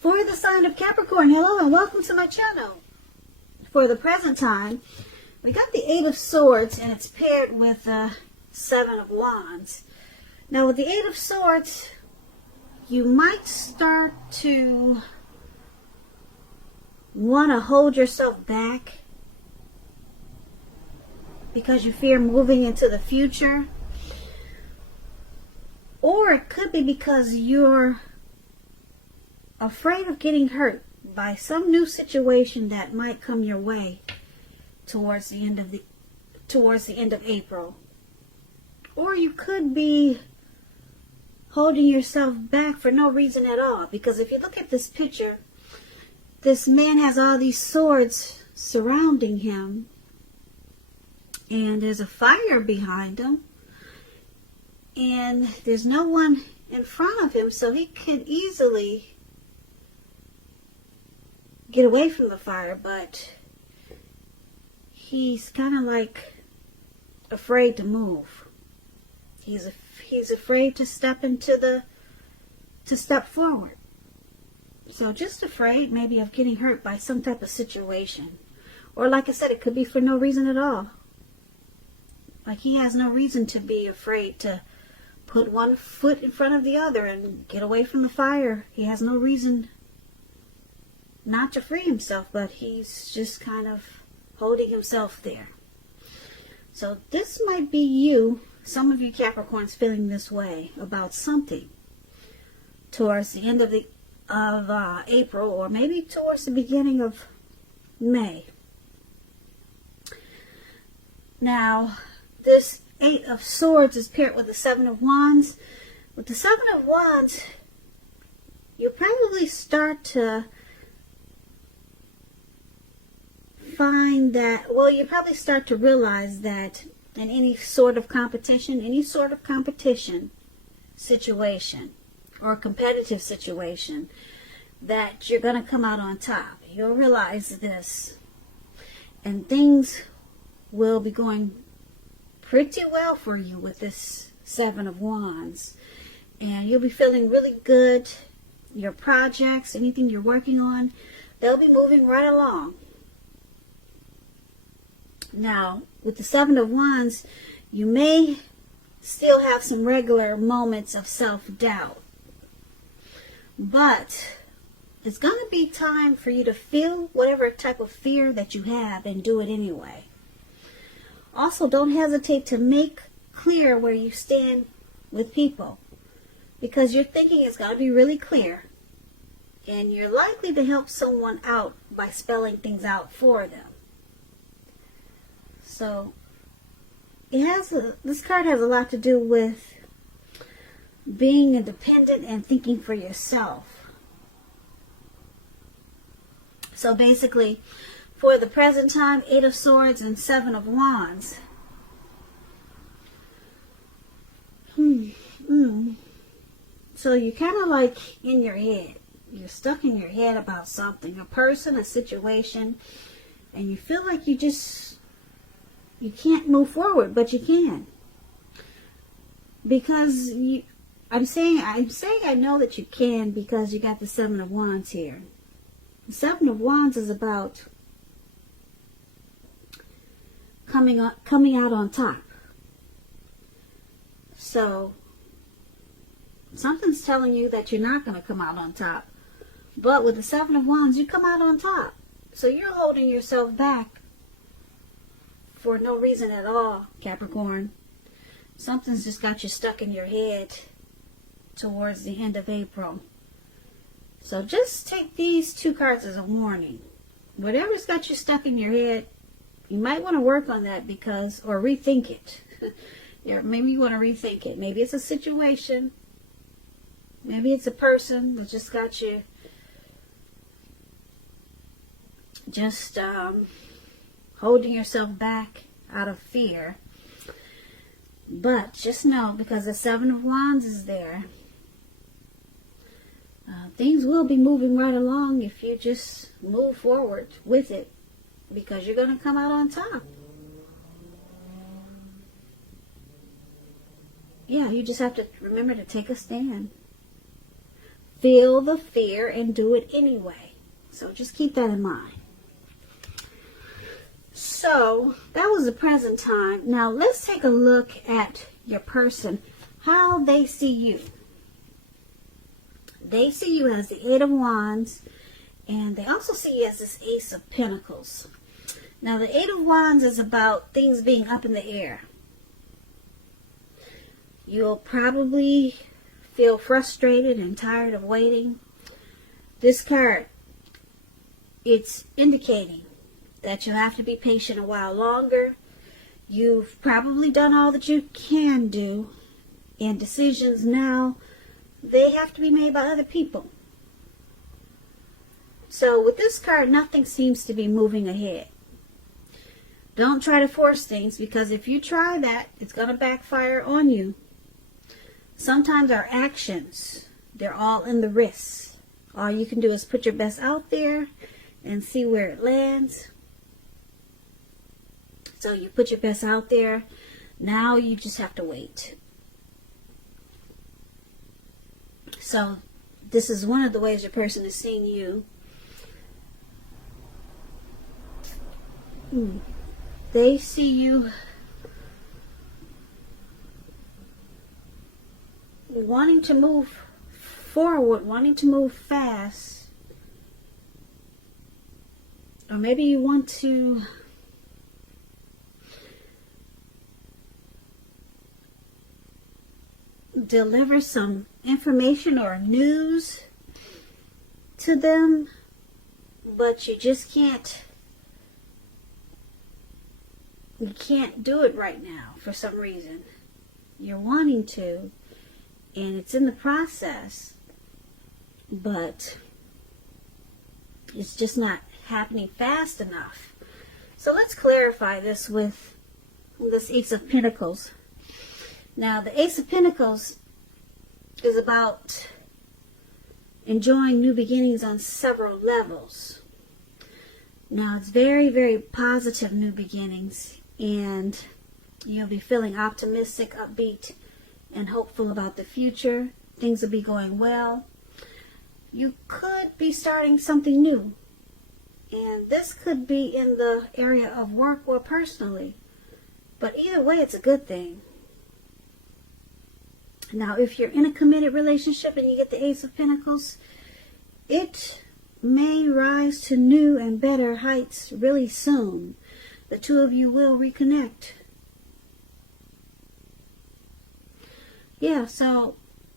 For the sign of Capricorn, hello and welcome to my channel. For the present time, we got the Eight of Swords and it's paired with the Seven of Wands. Now with the Eight of Swords, you might start to want to hold yourself back because you fear moving into the future. Or it could be because you're afraid of getting hurt by some new situation that might come your way towards the end of April. Or you could be holding yourself back for no reason at all, because if you look at this picture, this man has all these swords surrounding him and there's a fire behind him and there's no one in front of him, so he could easily get away from the fire, but he's kind of like afraid to move. He's afraid to step forward. So just afraid maybe of getting hurt by some type of situation. Or like I said, it could be for no reason at all. Like he has no reason to be afraid to put one foot in front of the other and get away from the fire. He has no reason not to free himself, but he's just kind of holding himself there. So this might be you, some of you Capricorns, feeling this way about something towards the end of April, or maybe towards the beginning of May. Now, this Eight of Swords is paired with the Seven of Wands. With the Seven of Wands, you'll probably start to find that, well, you probably start to realize that in any sort of competition situation or competitive situation, that you're going to come out on top. You'll realize this, and things will be going pretty well for you with this Seven of Wands, and you'll be feeling really good. Your projects, anything you're working on, they'll be moving right along. Now, with the Seven of Wands, you may still have some regular moments of self-doubt, but it's going to be time for you to feel whatever type of fear that you have and do it anyway. Also, don't hesitate to make clear where you stand with people, because your thinking is going to be really clear, and you're likely to help someone out by spelling things out for them. So this card has a lot to do with being independent and thinking for yourself. So basically, for the present time, Eight of Swords and Seven of Wands. So you're kind of like in your head. You're stuck in your head about something, a person, a situation, and you feel like you can't move forward, but you can. Because I'm saying I know that you can because you got the Seven of Wands here. The Seven of Wands is about coming out on top. So something's telling you that you're not going to come out on top. But with the Seven of Wands, you come out on top. So you're holding yourself back for no reason at all, Capricorn. Something's just got you stuck in your head towards the end of April. So just take these two cards as a warning. Whatever's got you stuck in your head, you might want to work on that or rethink it. Maybe you want to rethink it. Maybe it's a situation. Maybe it's a person that just got you just holding yourself back out of fear. But just know, because the Seven of Wands is there, things will be moving right along if you just move forward with it, because you're going to come out on top. Yeah, you just have to remember to take a stand. feel the fear and do it anyway. So just keep that in mind. So that was the present time. Now let's take a look at your person, how they see you. They see you as the Eight of Wands, and they also see you as this Ace of Pentacles. Now the Eight of Wands is about things being up in the air. You'll probably feel frustrated and tired of waiting. This card, it's indicating that you have to be patient a while longer. You've probably done all that you can do, and decisions now, they have to be made by other people. So with this card, nothing seems to be moving ahead. Don't try to force things, because if you try that, it's going to backfire on you. Sometimes our actions, they're all in the risks. All you can do is put your best out there and see where it lands. So you put your best out there. Now you just have to wait. So this is one of the ways your person is seeing you. They see you wanting to move forward, wanting to move fast. Or maybe you want to deliver some information or news to them, but you just can't. You can't do it right now for some reason. You're wanting to, and it's in the process, but it's just not happening fast enough. So let's clarify this with this Ace of Pentacles. Now, the Ace of Pentacles is about enjoying new beginnings on several levels. Now, it's very, very positive new beginnings, and you'll be feeling optimistic, upbeat, and hopeful about the future. Things will be going well. You could be starting something new, and this could be in the area of work or personally, but either way, it's a good thing. Now, if you're in a committed relationship and you get the Ace of Pentacles, it may rise to new and better heights really soon. The two of you will reconnect. Yeah, so,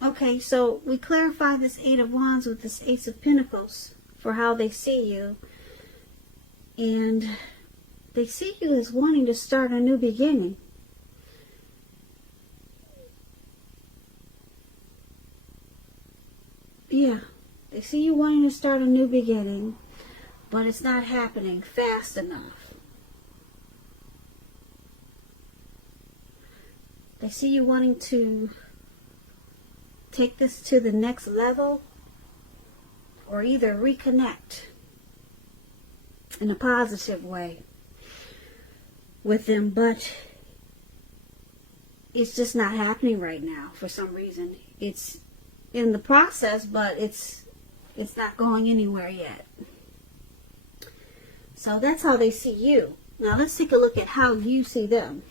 okay, so we clarify this Eight of Wands with this Ace of Pentacles for how they see you. And they see you as wanting to start a new beginning. Yeah, they see you wanting to start a new beginning, but it's not happening fast enough. They see you wanting to take this to the next level, or either reconnect in a positive way with them, but it's just not happening right now for some reason. It's in the process, but it's not going anywhere yet. So that's how they see you. Now let's take a look at how you see them.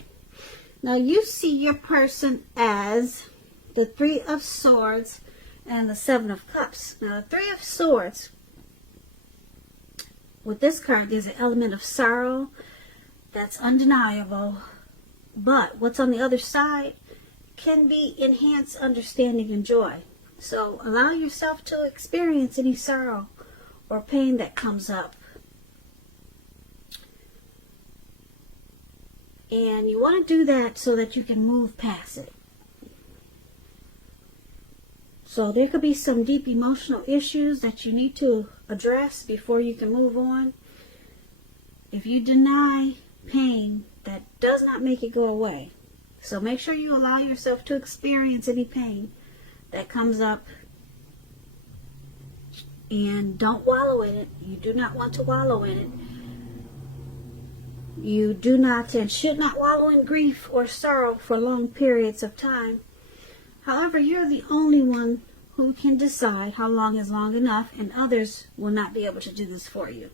Now you see your person as the Three of Swords and the Seven of Cups. Now the Three of Swords, with this card, there's an element of sorrow that's undeniable, but what's on the other side can be enhanced understanding and joy. So allow yourself to experience any sorrow or pain that comes up. And you want to do that so that you can move past it. So there could be some deep emotional issues that you need to address before you can move on. If you deny pain, that does not make it go away. So make sure you allow yourself to experience any pain that comes up, and don't wallow in it. You do not want to wallow in it. You do not and should not wallow in grief or sorrow for long periods of time. However, you're the only one who can decide how long is long enough, and others will not be able to do this for you.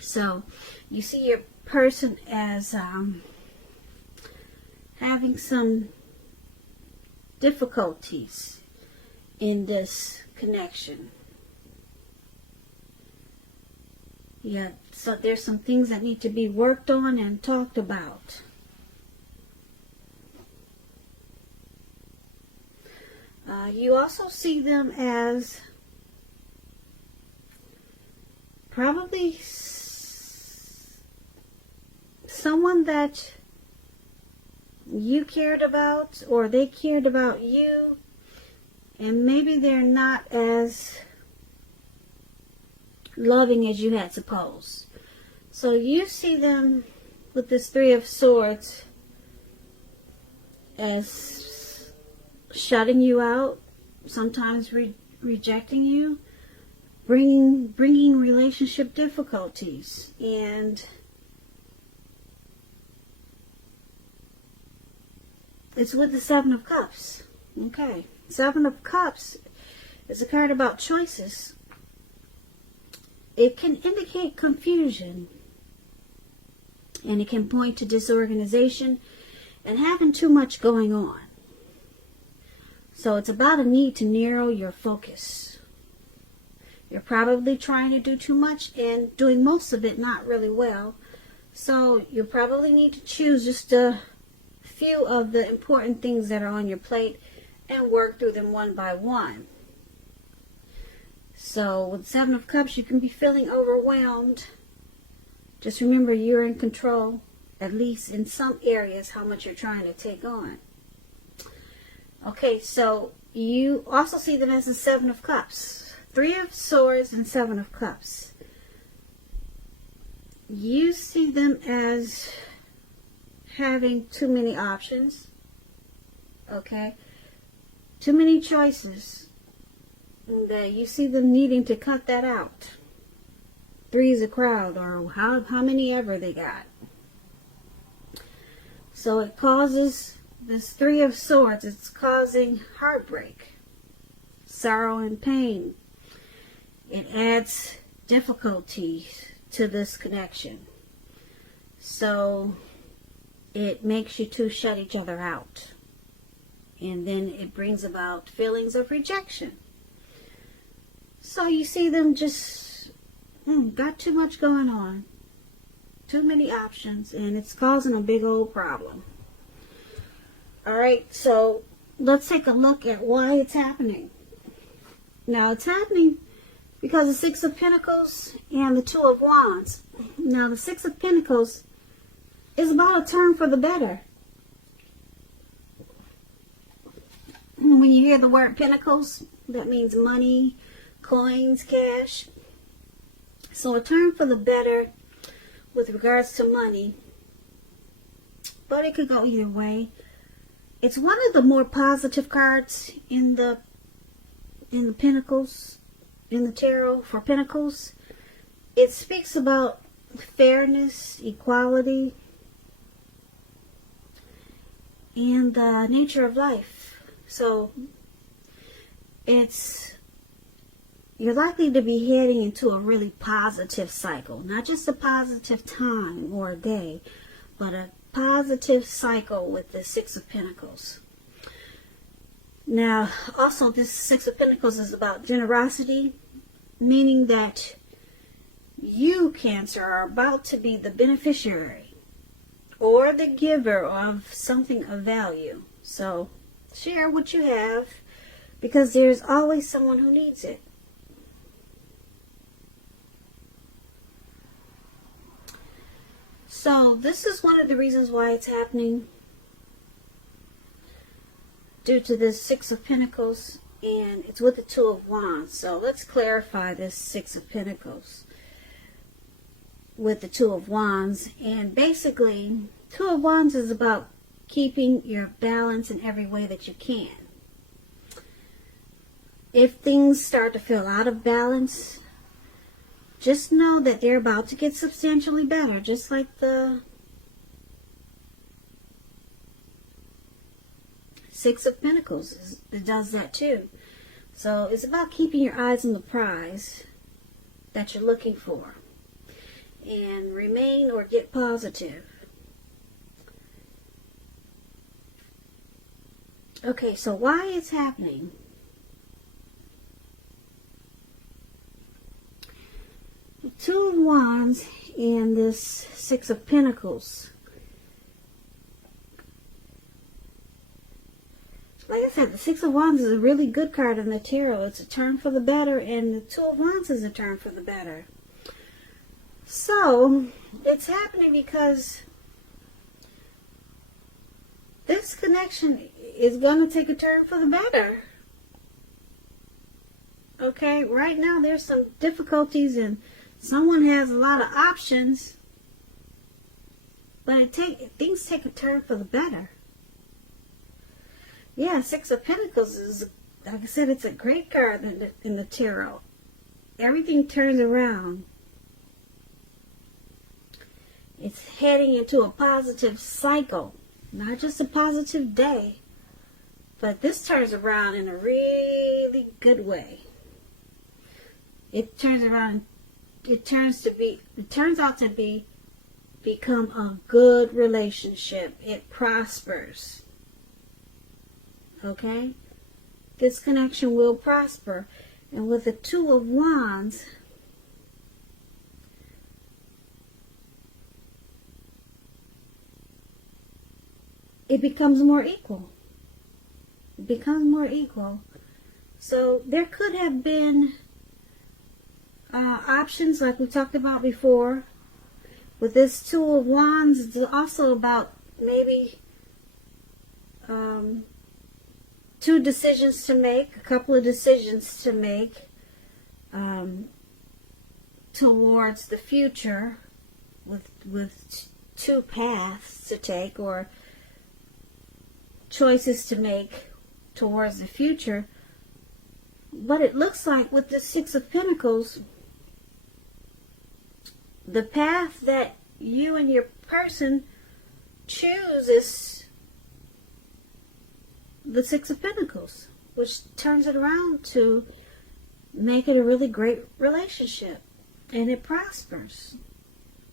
So you see your person as having some difficulties in this connection. Yeah, so there's some things that need to be worked on and talked about. You also see them as probably someone that you cared about, or they cared about you, and maybe they're not as loving as you had supposed. So you see them with this Three of Swords as shutting you out, sometimes rejecting you, bringing relationship difficulties, and it's with the Seven of Cups. Okay, Seven of Cups is a card about choices. It can indicate confusion, and it can point to disorganization and having too much going on. So it's about a need to narrow your focus. You're probably trying to do too much and doing most of it not really well. So you probably need to choose just a few of the important things that are on your plate and work through them one by one. So with Seven of Cups, you can be feeling overwhelmed. Just remember, you're in control, at least in some areas, how much you're trying to take on. Okay, so you also see them as the Seven of Cups. Three of Swords and Seven of Cups. You see them as having too many options. Okay? Too many choices. And you see them needing to cut that out. Three is a crowd, or how many ever they got. So it causes this Three of Swords. It's causing heartbreak, sorrow, and pain. It adds difficulty to this connection. So it makes you two shut each other out. And then it brings about feelings of rejection. So you see them just got too much going on. Too many options. And it's causing a big old problem. Alright, so let's take a look at why it's happening. Now it's happening because the Six of Pentacles and the Two of Wands. Now the Six of Pentacles is about a turn for the better. When you hear the word Pentacles, that means money, coins, cash. So a turn for the better with regards to money. But it could go either way. It's one of the more positive cards in the Pentacles, in the tarot for Pentacles. It speaks about fairness, equality, and the nature of life. So you're likely to be heading into a really positive cycle. Not just a positive time or a day, but a positive cycle with the Six of Pentacles. Now, also this Six of Pentacles is about generosity, meaning that you, Cancer, are about to be the beneficiary or the giver of something of value. So share what you have, because there's always someone who needs it. So this is one of the reasons why it's happening, due to this Six of Pentacles, and it's with the Two of Wands. So let's clarify this Six of Pentacles with the Two of Wands. And basically, Two of Wands is about keeping your balance in every way that you can. If things start to feel out of balance, just know that they're about to get substantially better, just like the Six of Pentacles, it does that too. So it's about keeping your eyes on the prize that you're looking for. And remain or get positive. Okay, so why it's happening? Two of Wands and this Six of Pentacles. Like I said, the Six of Wands is a really good card in the tarot. It's a turn for the better, and the Two of Wands is a turn for the better. So, it's happening because this connection is going to take a turn for the better. Okay, right now there's some difficulties and someone has a lot of options, but things take a turn for the better. Yeah, Six of Pentacles is, like I said, it's a great card in the tarot. Everything turns around. It's heading into a positive cycle. Not just a positive day, but this turns around in a really good way. It turns around, it turns out to become a good relationship. It prospers. Okay? This connection will prosper. And with the Two of Wands, it becomes more equal. It becomes more equal. So there could have been options like we talked about before. With this Two of Wands, it's also about maybe two decisions to make, a couple of decisions to make towards the future, with two paths to take or choices to make towards the future. But it looks like with the Six of Pentacles, the path that you and your person choose is the Six of Pentacles, which turns it around to make it a really great relationship. And it prospers.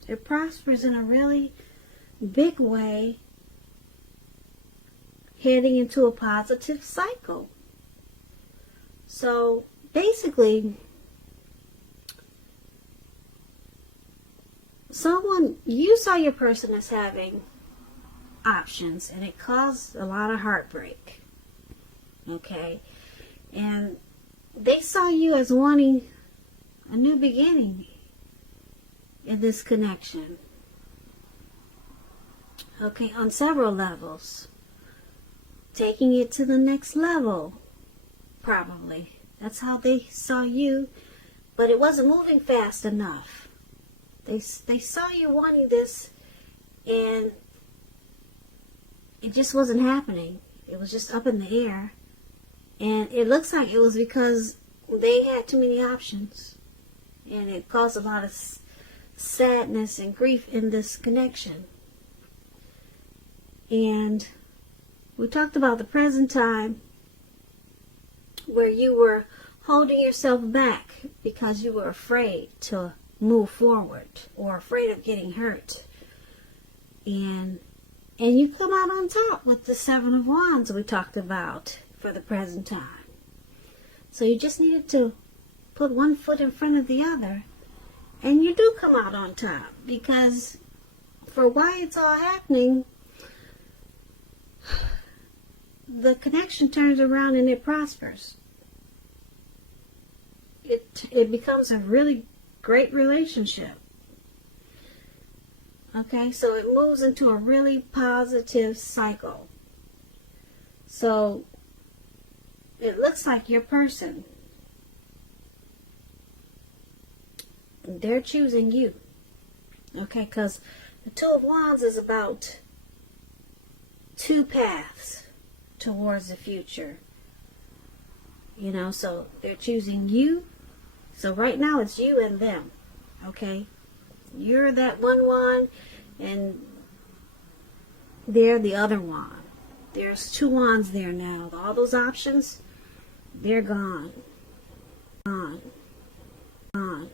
It prospers in a really big way, heading into a positive cycle. So basically, you saw your person as having options, and it caused a lot of heartbreak. Okay? And they saw you as wanting a new beginning in this connection. Okay, on several levels. Taking it to the next level, probably. That's how they saw you, but it wasn't moving fast enough. They saw you wanting this, and it just wasn't happening. It was just up in the air. And it looks like it was because they had too many options. And it caused a lot of sadness and grief in this connection. And we talked about the present time where you were holding yourself back because you were afraid to move forward or afraid of getting hurt. And you come out on top with the Seven of Wands we talked about for the present time. So you just needed to put one foot in front of the other, and you do come out on top, because for why it's all happening, the connection turns around and it prospers. It becomes a really great relationship. Okay, so it moves into a really positive cycle. So it looks like your person, they're choosing you. Okay, because the Two of Wands is about two paths towards the future. You know, so they're choosing you. So right now it's you and them. Okay? You're that one wand, and they're the other wand. There's 2 wands there now. All those options, they're gone. Gone. Gone.